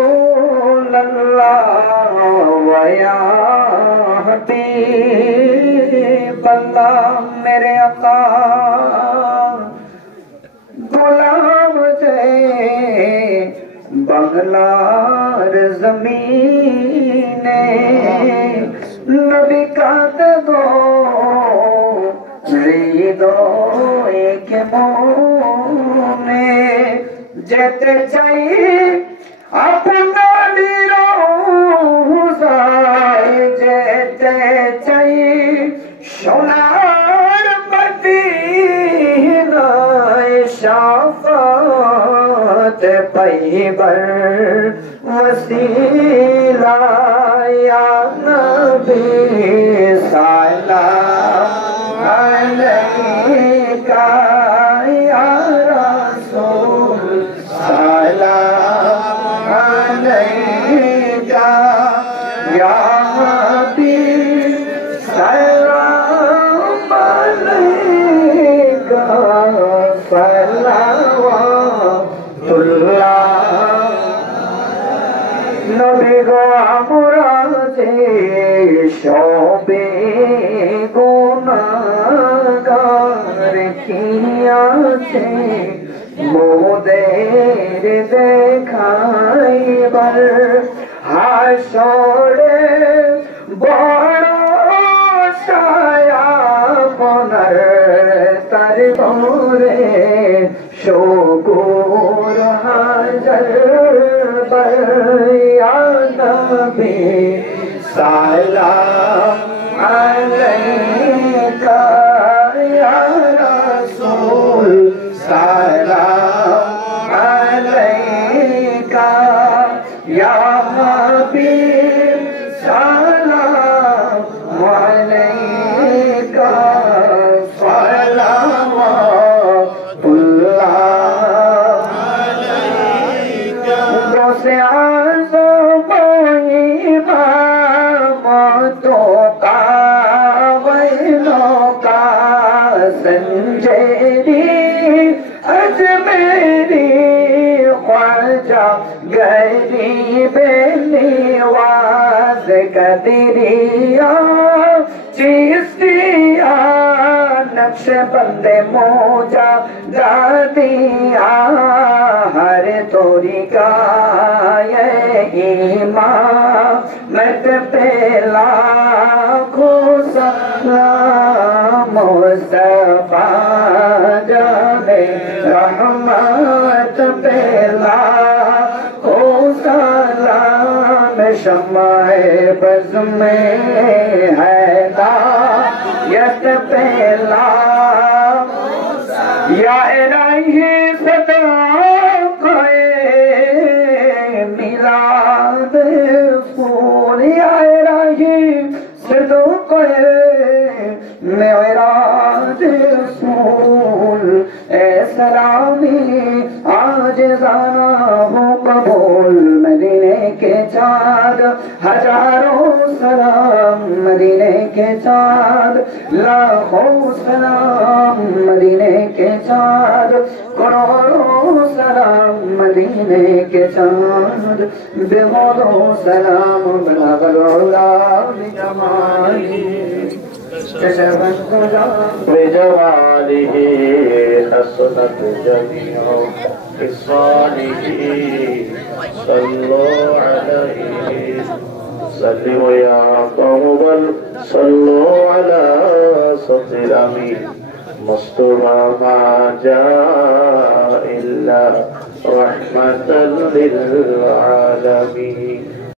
रसूल अल्लाह व या हबीब अल्लाह मेरे आका बुला मुझे बंगलार ज़मीने नबी का दो रीदो एक मोने जेते चाहिए अपना रोज़ाए जेते चाहिए सोनार मदीना शाफ़ात पैबर वसीला या नबी सलाम अलैका या रसूल सलाम अलैका या हबीब सलाम अलैका सलावतुल्लाह नबी गो हमरा जे शोबे गुनाहगार किया छे मोदेर देखाई बर हाशोरे बड़ो छाया पुनर तर मोरे शोगुर हाजर या नबी सलाम अलैका या रसूल सलाम अलैका या हबीब सलाम अलैका सलावतुल्लाह अलैका से संजेरी अजमेरी ख्वाजा गरीब निवाज कदरिया चिश्तिया नक्शबंदे मोजा दादिया हर तोरी का ये इमामत पे लाखों सलाम मुस्तफा जाने रहमत पे लाखों सलाम शम्माए बज़ में हैदायत पे लाखों या इलाही सदाक़े मिलाद फूल या इलाही सदाक़े मेराज रसूल ए सलामी आज जाना हो कबूल मदीने के चाँद हजारों सलाम मदीने के चाँद लाखों सलाम मदीने के चाँद करोड़ों सलाम मदीने के चाँद बेहोदों सलाम बलगलोला जमाली بجماله حسنت جميع خصاله صلوا عليه صلوا يا قوم صلوا على صوت الأمين مصطفى ما جاء إلا رحمة للعالمين